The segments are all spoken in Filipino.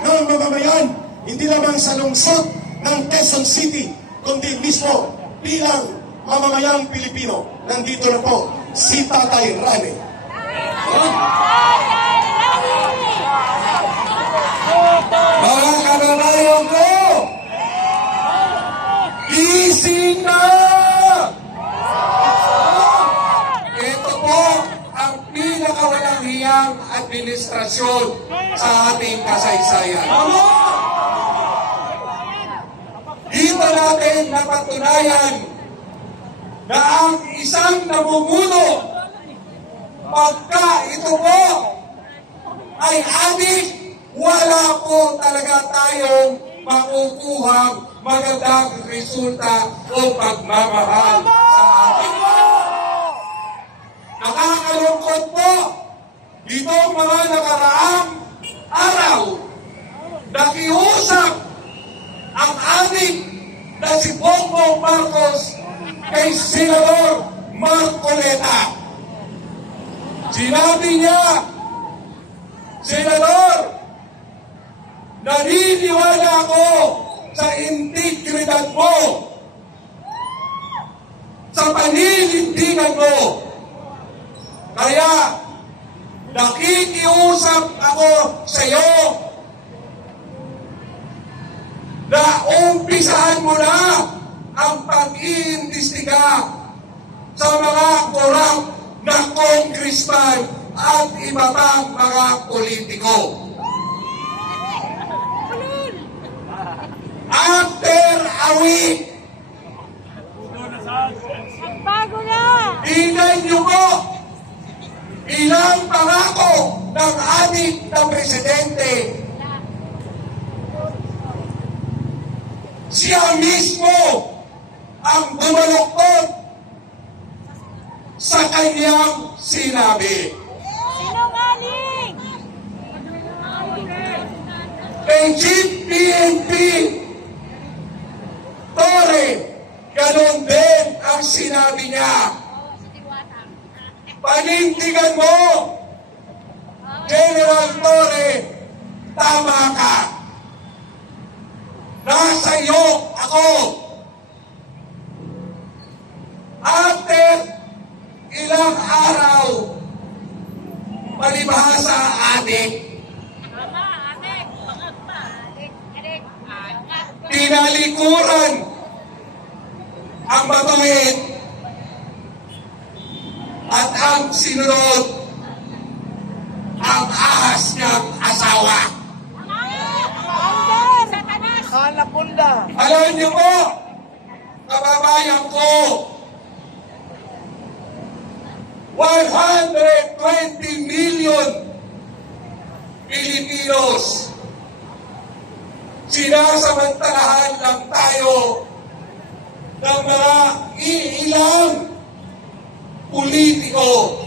ng mamamayan, hindi lamang sa lungsod ng Quezon City, kundi mismo bilang mamamayang Pilipino. Nandito na po si Tatay Rani. Mga kababayan ko, gising na! Ito po ang pinakawalang hiyang administrasyon sa ating kasaysayan. Dito natin napatunayan na ang isang namumuno, pagka ito po ay adik, wala po talaga tayong makukuhang magandang resulta o pagmamahal sa ating. Nakakalungkot po ditong mga nakaraang araw, nakiusap ang adik na si Bongbong Marcos kay Senador Marcoleta. Sinabi niya, Senador, naniniwala ako sa integridad mo, sa paninindigan mo. Kaya, nakikiusap ako sa iyo na umpisahan mo na ang pag-iimbestiga sa mga korap na congressman at iba pang mga politiko. After a week, tingnan niyo po ilang pangako ng ating na presidente. Siya mismo ang bumaluktot sa kanyang sinabi. Sinungaling! Kay Chief PNP Torre, ganun din ang sinabi niya. Panindigan mo, General Torre, tama ka. Nasa iyo ako. After ilang araw, palibhasa adik, tinalikuran ang batuin at ang sinunod ang ahas niyang asawa. Alam niyo po, kababayan ko, 120 million Pilipinos, sinasamantalahan lang tayo ng mga iilang politiko.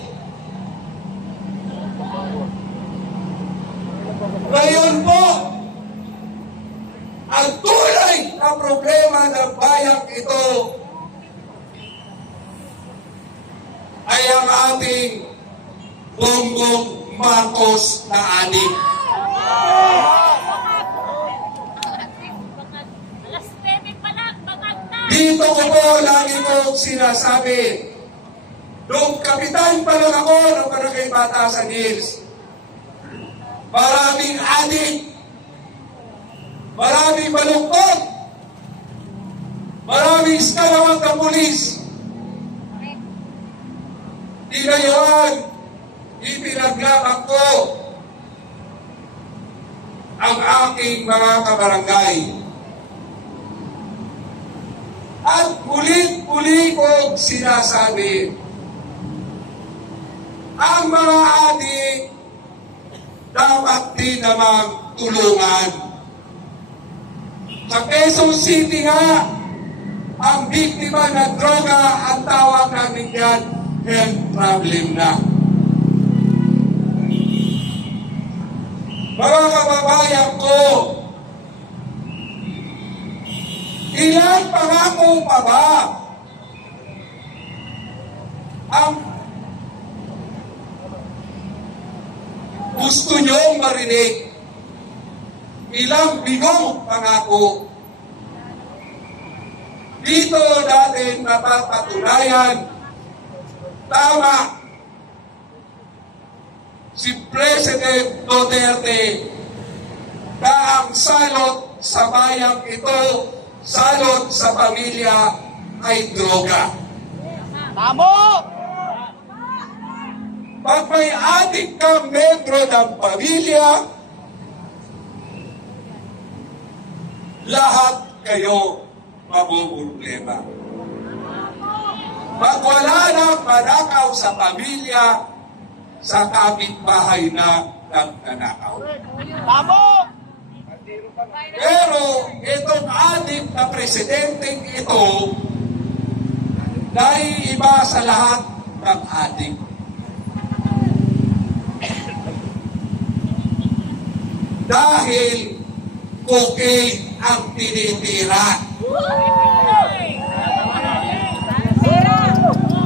Ngayon po, ang tunay na problema ng bayang ito ay ang ating Bongbong Marcos na adik. Dito ko po lagi ko sinasabi, nung kapitan pa lang ako ng Barangay Batasan Hills, maraming adik, maraming malungkot, maraming skalawag na pulis. Tinayuan, ipinaglakak ko ang aking mga kabarangay. At muli ko sinasabi, ang mga adik dapat din namang tulungan. Sa Quezon City nga, ang biktima ng droga, ang tawag namin yan, health problem na. Mga kababayan ko, ilang pangako pa ba ang gusto nyong marinig? ilang bigong pangako. Dito natin mapapatunayan tama si President Duterte na ang salot sa bayang ito, salot sa pamilya ay droga. Tamo! Pag may adik kang membro ng pamilya, lahat kayo mabuproblema. Pag wala nang manakaw sa pamilya, sa kapitbahay na nagnanakaw. Tamo! Pero itong adik na presidenteng ito, naiiba sa lahat ng adik. Dahil cocaine ang tinitira.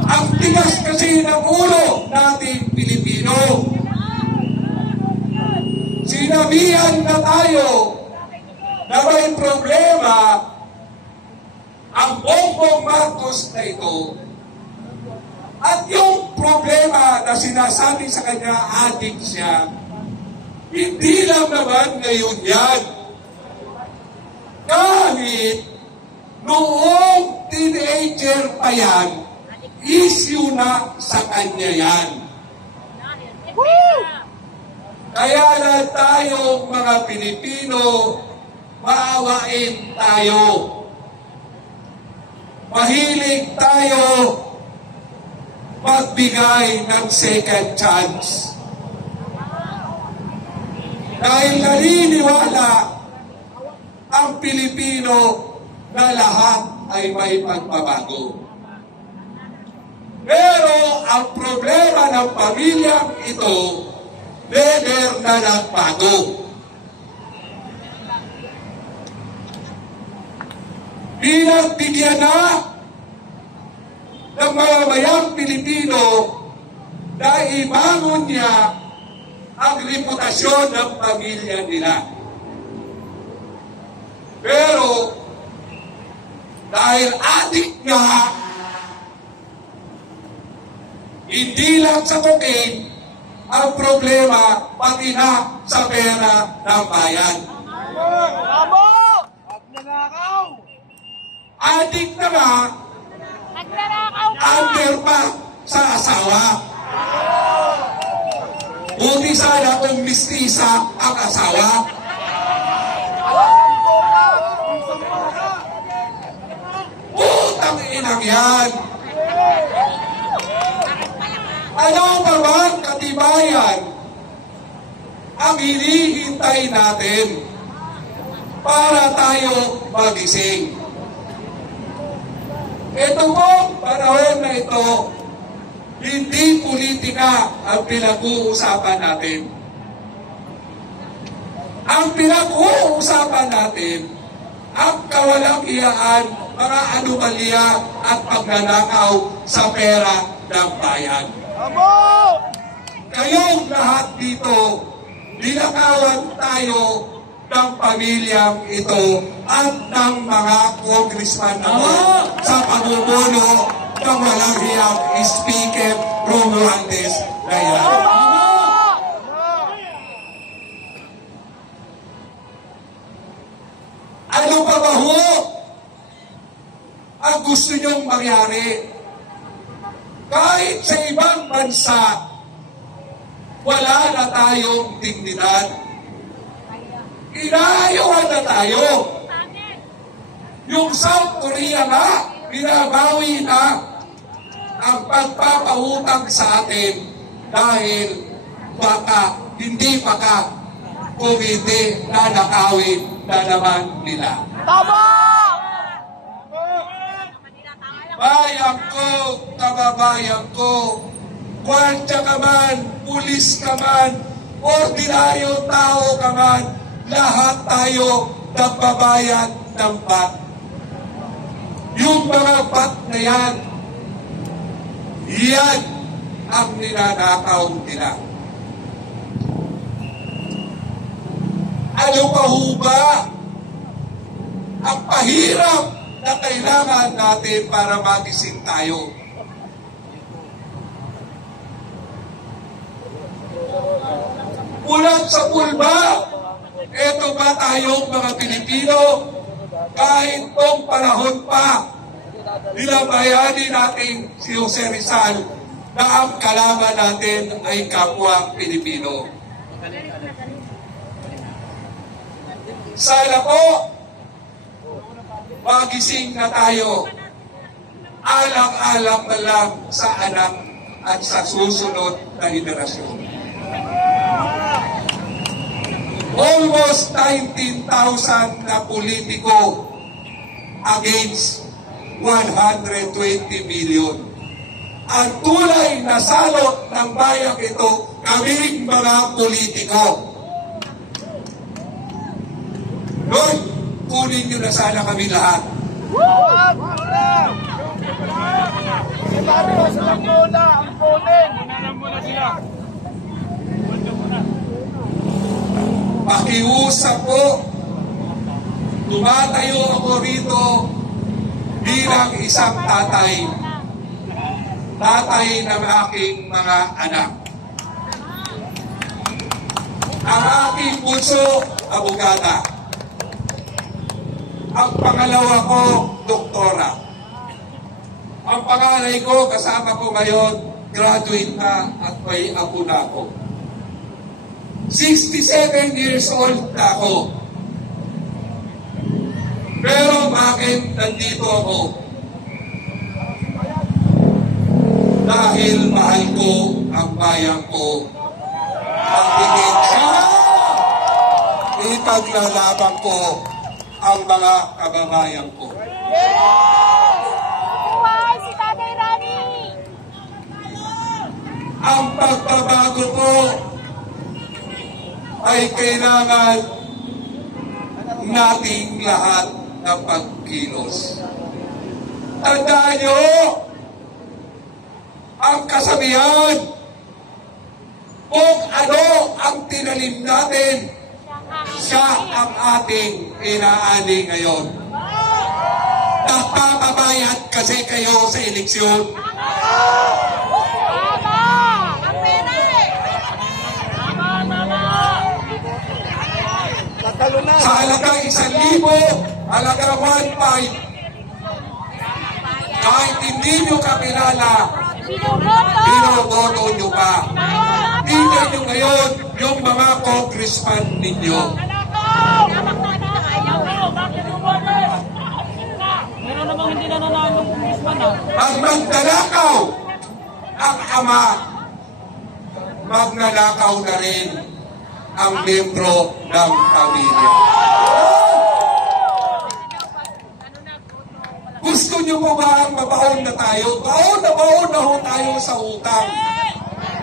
Ang tigas kasi ng ulo nating Pilipino. Sinabihan na tayo na may problema ang Bongbong Marcos na ito. At yung problema na sinasabi sa kanya, adik siya, hindi lang naman ngayon yan. Kahit noong teenager pa yan, issue na sa kanya yan. Kaya lang tayong mga Pilipino, maawain tayo. Mahilig tayo magbigay ng second chance. Dahil naniniwala ang Pilipino na lahat ay may pagbabago. Pero ang problema ng pamilyang ito, never na nagbago. Pinagbigyan na ng mamamayang Pilipino na ibangon niya ang reputasyon ng pamilya nila. Pero dahil adik nga, hindi lang sa cocaine ang problema, pati na sa pera ng bayan. Tamo! Adik na nga, Nagnanakaw ka! under pa sa asawa. Buti sana kung mistisa ang asawa. Putang inang yan! Ano pa bang katibayan ang hinihintay natin para tayo magising? Ito po, panahon na ito, hindi politika ang pinag-uusapan natin. Ang pinag-uusapan natin, ang kawalang-iyaan, mga anomalya at pagnanakaw sa pera ng bayan. Tamo! Kayong lahat dito, ninakawan tayo ng pamilyang ito at ng mga congressman naman sa pamumuno ng walang hiyang Speaker Romualdez na yan. Ano pa ba ho ang gusto nyong mangyari? Kahit sa ibang bansa, wala na tayong dignidad. Inaayawan na tayo. Yung South Korea nga, binabawi na ang pagpapautang sa atin dahil baka hindi pa ka kumiti na nakawin na naman nila. Tamo! Bayan ko, kababayan ko, kwartya ka man, pulis ka man, ordinaryo tao ka man, lahat tayo nagbabayad ng VAT. Yung mga VAT na yan, yan ang ninanakaw nila. Lalo pa ho ba ang pahirap na kailangan natin para magising tayo? Ulat sa pulba, eto ba tayong mga Pilipino, kahit tong panahon pa, nilabayani natin si Jose Rizal na ang kalaban natin ay kapwa Pilipino. Sana po, magising na tayo, alang-alang na lang sa anak at sa susunod na henerasyon. Almost 19,000 na politiko against 120 million. Ang tulay na salot ng bayang ito, kaming mga politiko. Lord, kunin niyo na sana kami lahat. Pakiusap po, tumatayo ako rito bilang isang tatay ng aking mga anak. Ang aking bunso, abogada. Ang pangalawa ko, doktora. Ang panganay ko, kasama ko ngayon, graduate na at may apo na ako. 67 years old na ako. Pero bakit nandito ako? Dahil mahal ko ang bayan ko. Pagiging ipaglalaban ko ang mga kababayan ko. Buhay si Tatay Rani! Ang pagbabago ko ay kailangan nating lahat ng pagkilos. Tandaan nyo, ang kasabihan, kung ano ang tinanim natin, siya ang ating inaani ngayon. Nagpapabayad kasi kayo sa eleksyon. Sa halagang 1,000, halagang 1,500, kahit hindi nyo kakilala, binoboto nyo pa. Tingnan nyo ngayon yung mga congressman ninyo. Meron namang hindi na nanalo ng congressman. Pag magdalakaw ang ama, magnanakaw na rin ang membro ng pamilya. Gusto nyo po ba ang mabaon na tayo? Baon na ho tayo sa utang.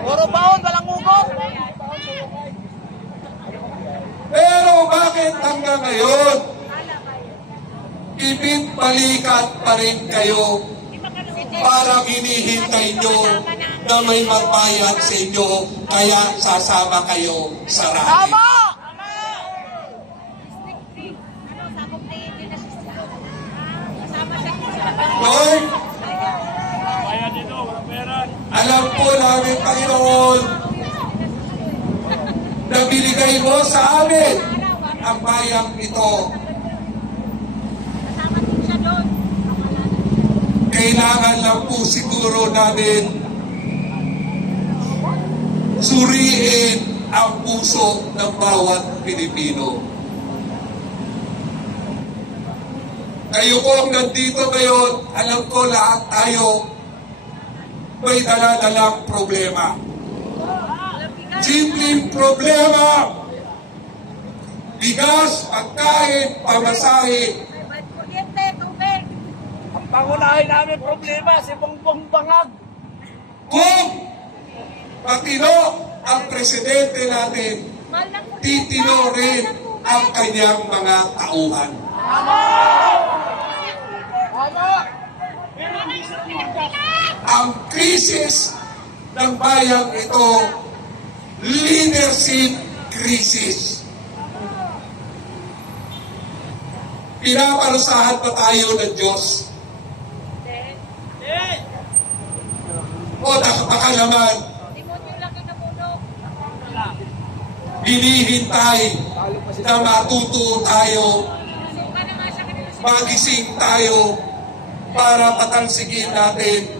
Puro baon, walang ugot. Pero bakit hanggang ngayon, ibig-balikat pa rin kayo para hinihintay nyo na may magbayad sa inyo, kaya sasama kayo sa rally. Tama! Lord, alam po namin, Panginoon, na binigay mo sa amin ang bayang ito. Kailangan lang po siguro namin suriin ang puso ng bawat Pilipino. Kayo po ang nandito ngayon, alam ko lahat tayo may dala-dalang problema. Simpleng problema, bigas, pagkain, pamasahe. Ang pangunahin namin problema, si Bongbong Bangag. Kung matino ang presidente natin, titino rin ang kanyang mga tauhan. Ang krisis ng bayang ito, leadership crisis. Pinaparusahan pa tayo ng Diyos. O baka naman, hinihintay na matuto tayo, magising tayo para patalsigin natin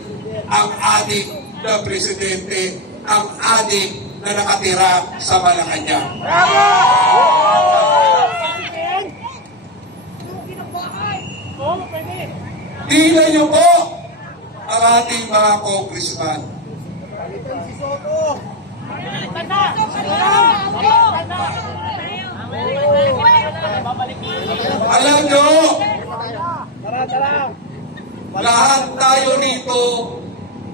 ang adik na presidente, ang adik na nakatira sa Malacanang. Tingnan niyo po ang ating mga congressman. Alam nyo, lahat tayo dito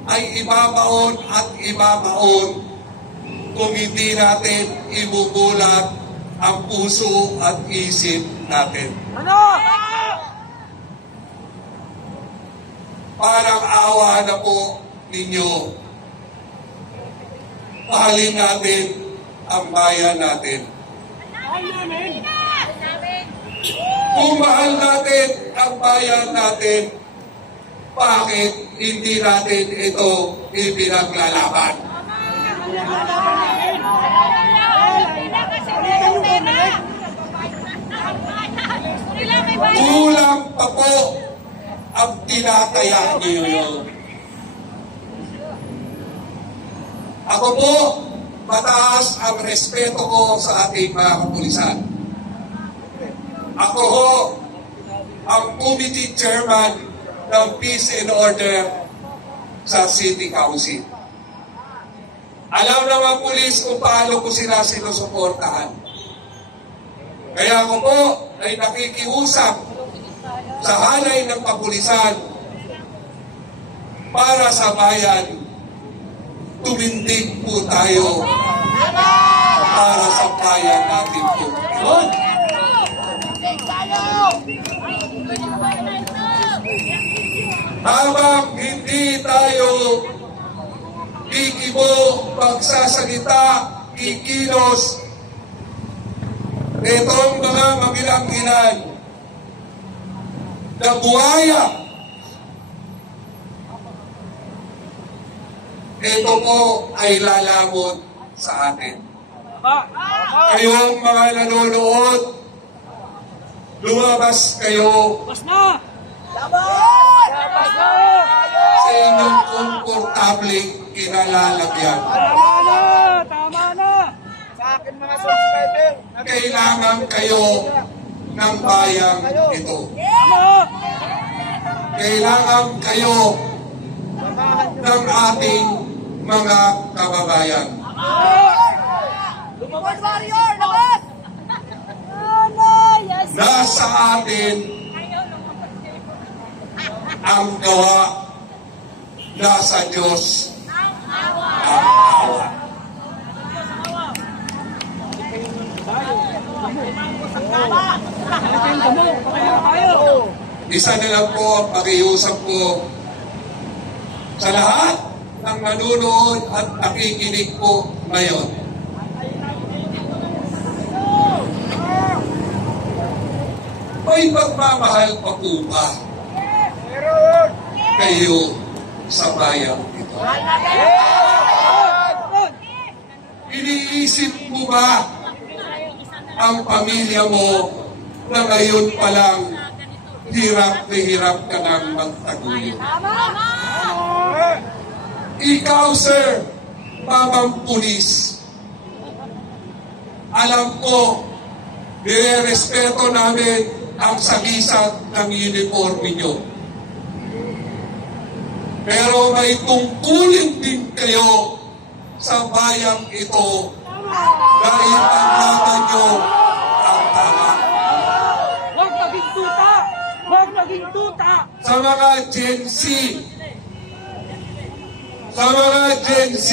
ay ibabaon at ibabaon kung hindi natin ibubulat ang puso at isip natin. Parang awa na po ninyo. Mahalin natin ang bayan natin. Kung mahal natin ang bayan natin, bakit hindi natin ito ipinaglalaban? Kulang pa po ang tinataya niyo yun. Ako po, mataas ang respeto ko sa ating mga kapulisan. Ako ho, ang committee chairman ng Peace and Order sa City Council. Alam ng mga pulis kung paano ko sila sinusuportahan. Kaya ako po ay nakikiusap sa hanay ng kapulisan para sa bayan. Tumindig po tayo para sa bayan natin po. Habang hindi tayo kikibo, pagsasalita, kikilos, itong mga mabilangginan na buhaya, ito po ay lalamon sa atin. Kayong mga nanonood, lumabas kayo sa inyong komportableng kinalalagyan. Tama na! Sa akin mga subscriber, Kailangan kayo ng bayang ito. Kailangan kayo ng ating mga kababayan. lumabas warrior! Labas! Nasa atin ang gawa, nasa Diyos ang awa. Isa na lang po ang pakiusap ko sa lahat ng nanonood at nakikinig po ngayon. May pagmamahal pa po ba kayo sa bayan ito? Iniisip mo ba ang pamilya mo na ngayon pa lang hirap na hirap ka nang magtaguyod? Ikaw, sir, mamang pulis, alam ko, nire-respeto namin ang sagisag ng uniforme nyo. Pero may tungkulin din kayo sa bayang ito na ipaglaban nyo ang tama. Huwag maging tuta! Huwag maging tuta! Sa mga Gen Z, sa mga Gen Z,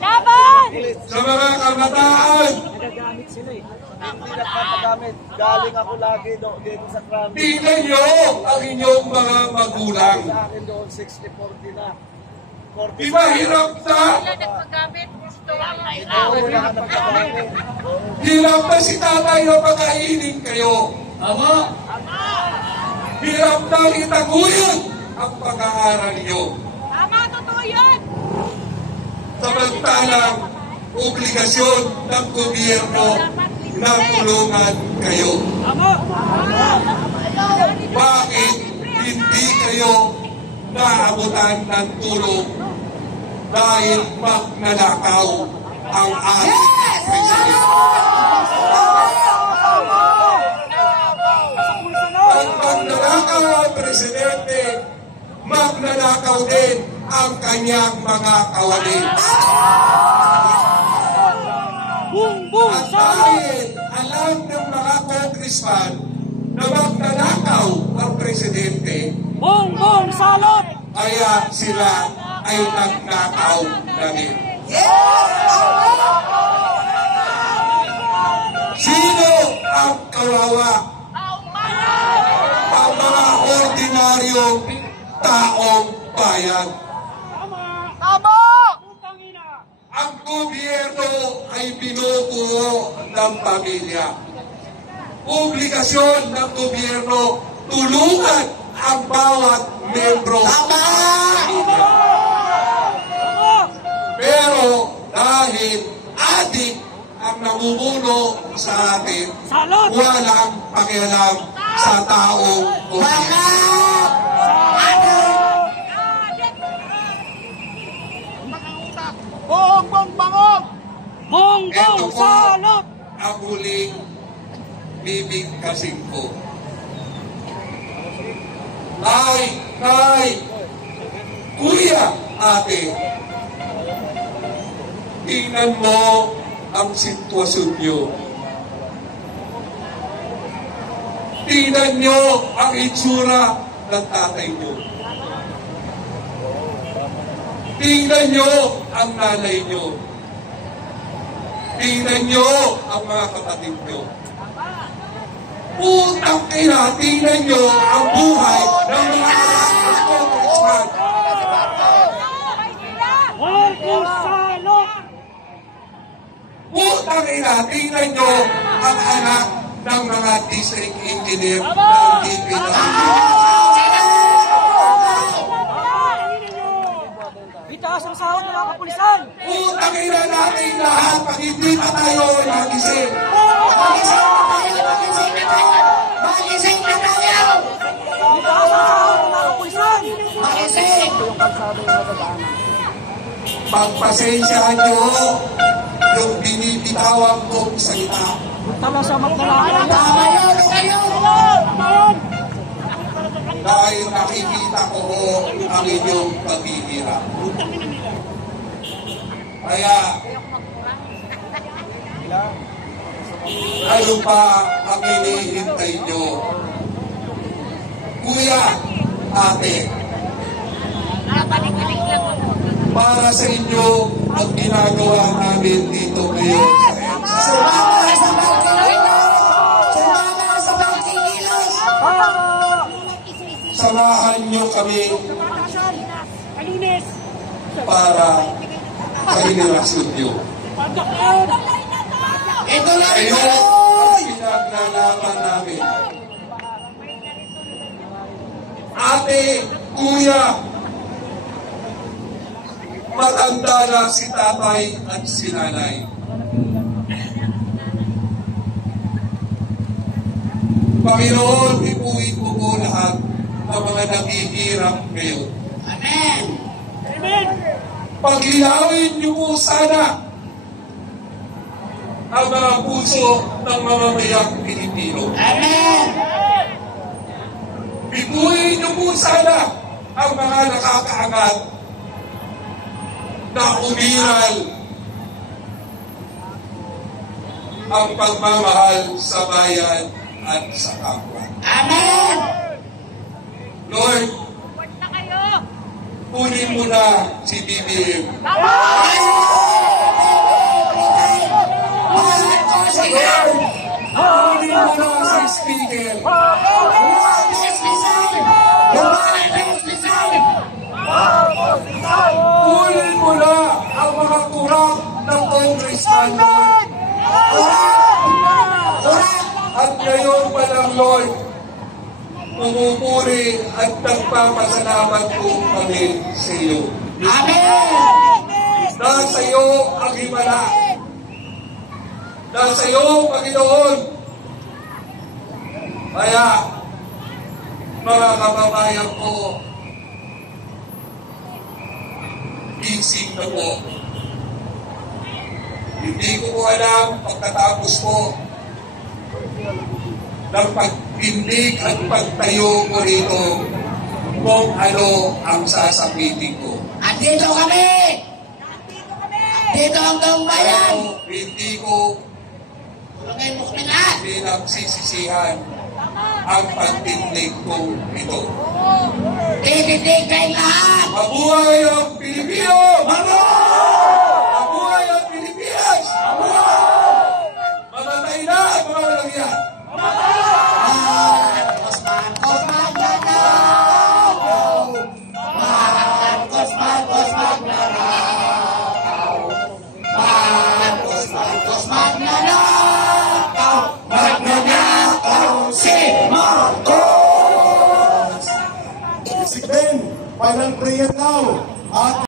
Laban! sa mga kabataan, Nagagamit sila eh. Hindi nagpapagamit. Galing ako lagi dito sa Krami. tingnan nyo ang inyong mga magulang. Sa akin doon, 60-40 na. 40 Di ba hirap na? Oo, wala ka nagpapagamit. Hirap na si tatay na pakainin kayo. Tama! Hirap nang itaguyod ang pag-aaral nyo. Tama, totoo yan. Samantalang obligasyon ng gobyerno na tulungan kayo. Bakit hindi kayo naabutan ng tulong dahil magnanakaw ang ating presidente? Pag magnanakaw ang presidente, magnanakaw din ang kanyang mga kawani. At dahil alam ng mga congressman na magnanakaw ang presidente, Bongbong salot! kaya sila ay nagnakaw na rin. Sino ang kawawa? Ang mga ordinaryong taong bayan. Tama! Ang gobyerno ay binubuo ng pamilya. Obligasyon ng gobyerno tulungan ang bawat membro ng pamilya. Pero dahil adik ang namumuno sa atin, walang pakialam sa taong gobyerno. Bongbong bangog! Bongbong Ito po salot! ang huling bibigkasin ko. Nay, kuya, ate, tingnan mo ang sitwasyon nyo. Tingnan nyo ang itsura ng tatay nyo. Tingnan nyo ang nanay nyo. Tingnan nyo ang mga kapatid nyo. Putang ina, tingnan nyo ang buhay ng mga congressman. Bongbong salot! Putang ina, tingnan nyo ang anak ng mga district engineer ng DPWH. Itaas ang sahod ng mga kapulisan! Putang ina natin lahat pag hindi pa tayo nagising. Itaas ang sahod ng mga kapulisan! Pagpasensyahan nyo yung binibitawan kong salita. Tala sa magdalakay! Dahil nakikita ko ang inyong paghihirap. Kaya, ano pa ang hinihintay nyo? Kuya, ate, para sa inyo ang ginagawa namin dito ngayon sa EDSA. Samahan nyo kami para sa henerasyon nyo. Ito lang! Kayo ang pinaglalaban namin. Ate, kuya, matanda na si tatay at si nanay. Panginoon, ipuwid mo po lahat ng mga naghihirap ngayon. Amen! Amen! Paglilawin niyo po sana ang mga puso ng mamamayang Pilipino. Amen! Biguin niyo po sana ang mga nakakaangat na umiral ang pagmamahal sa bayan at sa kapwa. Amen! Lord, kunin mo na si BBM. Kunin mo na si Speaker. Kunin mo na ang mga kurang ng congressman, Lord. At ngayon pa lang, Lord, pumupuri at nagpapasalamat po kami sa iyo. Amen! Dahil sa iyo ang himala. Dahil sa iyo, Panginoon. Kaya, mga kababayan ko, isip na po. Hindi ko po alam pagkatapos po ng pagpindig at pagtayo ko rito kung ano ang sasabihin ko. Andito kami! Dito ang taong bayan! Pero hindi ko Tulungin mo kami lahat! pinagsisisihan ang pagpindig ko ito. Titindig kayo lahat! Mabuhay ang Pilipino! Mabuhay ang Pilipinas! Mamatay na ang mga walang yan! Marcos, Marcos, magnanakaw! Marcos, Marcos, magnanakaw! Marcos, Marcos, magnanakaw! Magnanakaw si Marcos! Isipin, final prayer now. At